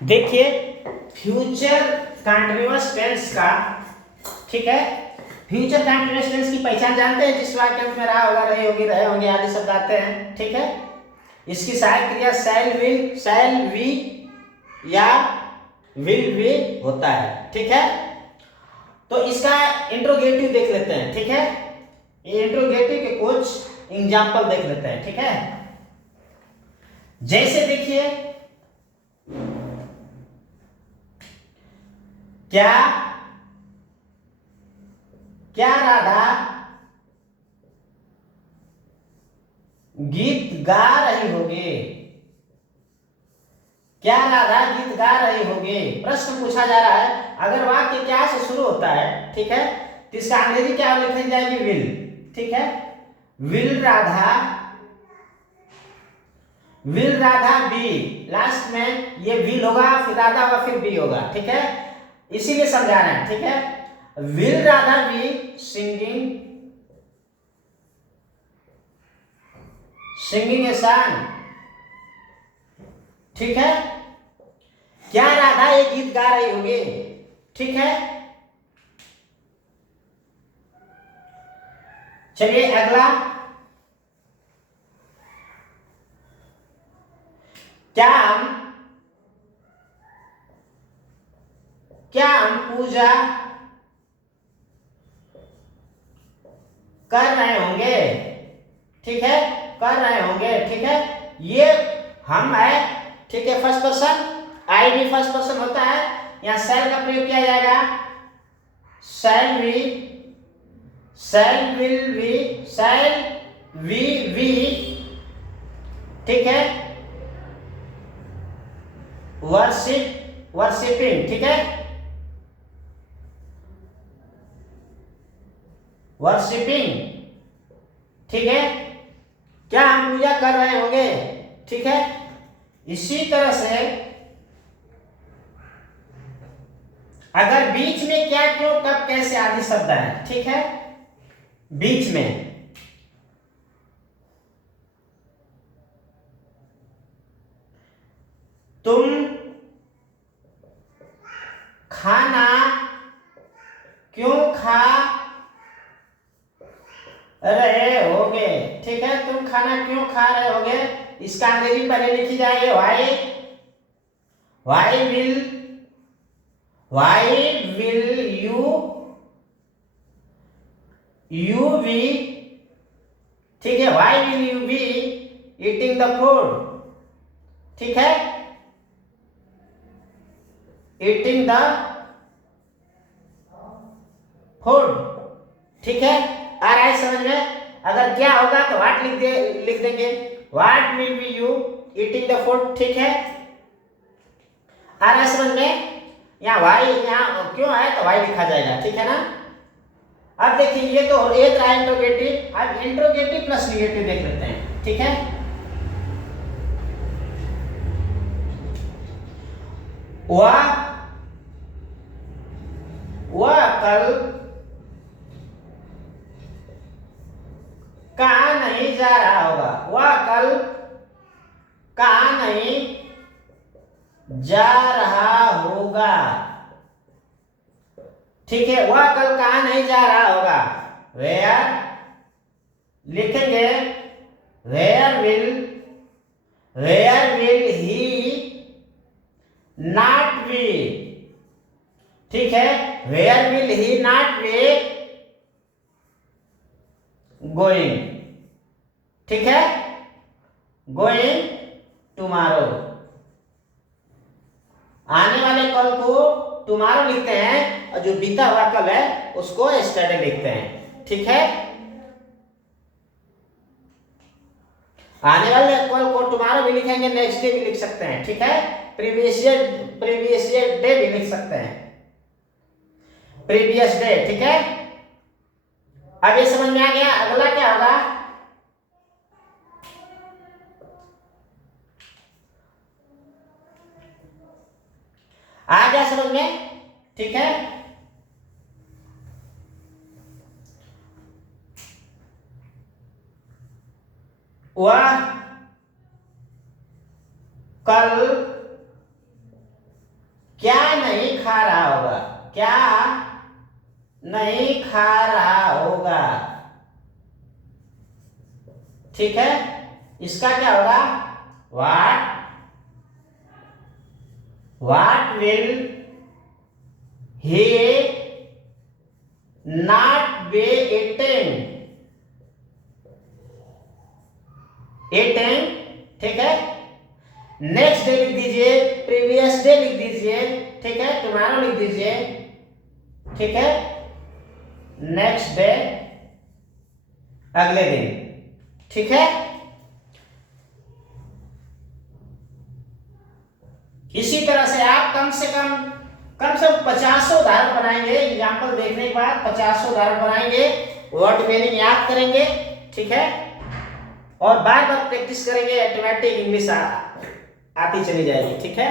देखिए future continuous tense का, ठीक है, फ्यूचर कंटीन्यूअस टेंस की पहचान जानते हैं? जिस वाक्य में रहा होगा, रही होगी, रहे होंगे आदि शब्द आते हैं, ठीक है। इसकी सहायक क्रिया शैल, विल, शैल, वी या विल भी होता है, ठीक है। तो इसका इंट्रोगेटिव देख लेते हैं, ठीक है। ये इंट्रोगेटिव के कुछ एग्जाम्पल देख लेते हैं, ठीक है। जैसे देखिए, क्या क्या राधा गीत गा रही होगी? क्या राधा गीत गा रही होगी? प्रश्न पूछा जा रहा है। अगर वाक्य क्या से शुरू होता है, ठीक है, तो इसका अंग्रेजी क्या लिखी जाएगी? विल, ठीक है। विल राधा बी, लास्ट में ये विल होगा, फिर राधा होगा, फिर बी होगा, ठीक है। इसीलिए समझा रहे हैं, ठीक है। Will Radha be singing a song, ठीक है। क्या राधा ये गीत गा रही होगी? ठीक है। चलिए अगला, क्या हम पूजा कर रहे होंगे? ठीक है, कर रहे होंगे, ठीक है। ये हम है, ठीक है, फर्स्ट पर्सन, आई भी फर्स्ट पर्सन होता है। यहां शैल का प्रयोग किया जाएगा। Shall we, shall will we, shall we, ठीक है। वर्शिपिंग, ठीक है, वर्शिपिंग, ठीक है। क्या हम पूजा कर रहे होंगे? ठीक है। इसी तरह से अगर बीच में क्या, क्यों, कब, कैसे आदि शब्द है, ठीक है, बीच में तुम खाना क्यों खा रहे होगे? ठीक है, तुम खाना क्यों खा रहे होगे? इसका अंग्रेजी पहले लिखी जाएगी वाई विल यू बी, ठीक है, why will you be eating the food, ठीक है, ईटिंग द फूड, ठीक है। आ रहा है समझ में? अगर क्या होगा तो व्हाट लिख देंगे, what will be you eating the food, ठीक है। आ रहा है समझ में? यहाँ वाई, यहाँ क्यों है तो वाई लिखा जाएगा, ठीक है ना। अब देखिए, ये तो एक रहा इंट्रोगेटिव। अब इंट्रोगेटिव प्लस निगेटिव देख लेते हैं, ठीक है। वह कल कहाँ नहीं जा रहा होगा? वह कल कहाँ नहीं जा रहा होगा, ठीक है। वह कल कहाँ नहीं जा रहा होगा? वेयर लिखेंगे, where will he not be, ठीक है। Where will he not be going, ठीक है, गोइंग टुमारो। आने वाले कल को टुमारो लिखते हैं, और जो बीता हुआ कल है उसको यस्टरडे लिखते हैं, ठीक है। आने वाले कल को टुमारो भी लिखेंगे, नेक्स्ट डे भी लिख सकते हैं, ठीक है। प्रीवियस ईयर डे भी लिख सकते हैं, प्रीवियस डे, ठीक है। अब ये समझ में आ गया। अगला क्या होगा? आ गया समझ में, ठीक है। वह कल क्या नहीं खा रहा होगा, क्या नहीं खा रहा होगा, ठीक है। इसका क्या होगा, what will he not be eating, ठीक है। नेक्स्ट डे लिख दीजिए, प्रीवियस डे लिख दीजिए, ठीक है, टुमारो लिख दीजिए, ठीक है, नेक्स्ट डे अगले दिन, ठीक है। इसी तरह से आप कम से कम 50 उदाहरण बनाएंगे। एग्जाम्पल देखने के बाद 50 उदाहरण बनाएंगे, वर्ड मीनिंग याद करेंगे, ठीक है, और बार बार प्रैक्टिस करेंगे, ऑटोमेटिक इंग्लिश आती चली जाएगी, ठीक है।